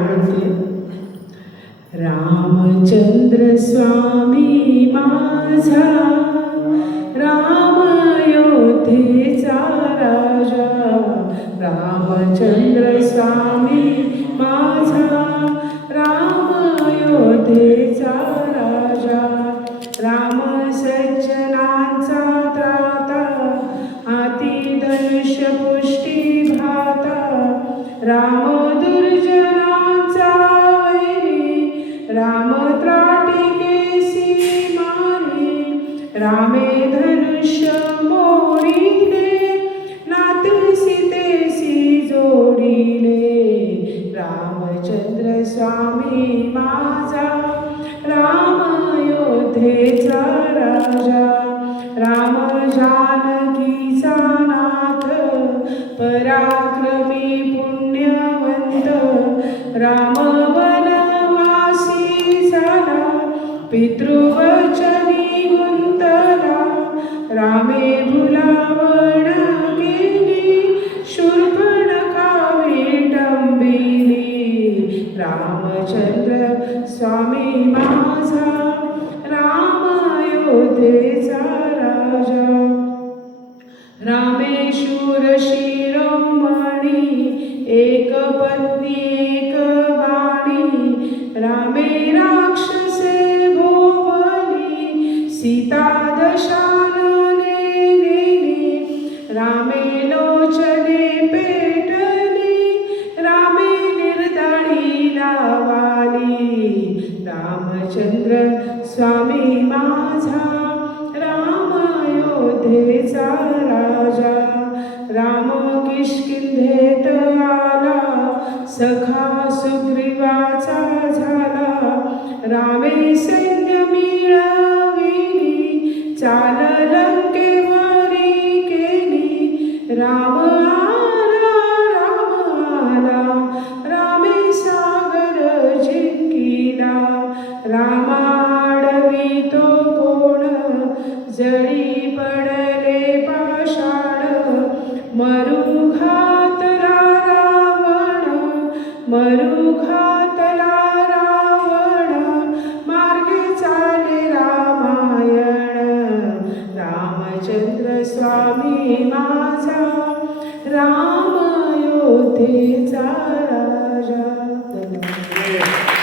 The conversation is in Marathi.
म्हणते. रामचंद्र स्वामी माझा, राम अयोध्येचा राजा. रामचंद्र स्वामी माझा, राम अयोध्येचा राजा. राम सज्जनांचा त्राता, हाती धनुष्य पुष्टी भाता. राम दुर्जनांचा वैरी, राम त्राटिकेसी मारी. रामे धनुष्य मोडिले, नाते सीतेसी जोडिले. रामचंद्र स्वामी माझा, राम अयोध्येचा राजा. राम जानकीचा नाथ, पराक्रमी पुण्यवंत. राम वनवासी झाला, पितृवचनी गुंतला. रामे भुलावण केली, शूर्पणखा विटंबिली. रामचंद्र स्वामी माझा, राम अयोध्येचा राजा. रामे शूर शिरोमणी, एक पत्नी एक बाणी. रामे राक्षसे भोवली, सीता दशानने नेली. रामे लोचने पेटली, रामे निर्दळी लावाली. रामचंद्र स्वामी माझा, राम अयोध्येचा राजा. राम किष्किंधेत आला, सखा सुग्रीवाचा झाला. रामे सैन्य मिळविली, चाल लंकेवरी केली. राम आला, राम आला, रामे सागर जिंकिला. रामाडवी तो कोण, जळी पडले पाषाण. मरू घातला रावण, मरू घातला रावण. मार्गे चाले रामायण. रामचंद्र स्वामी माझा, राम अयोध्येचा राजा.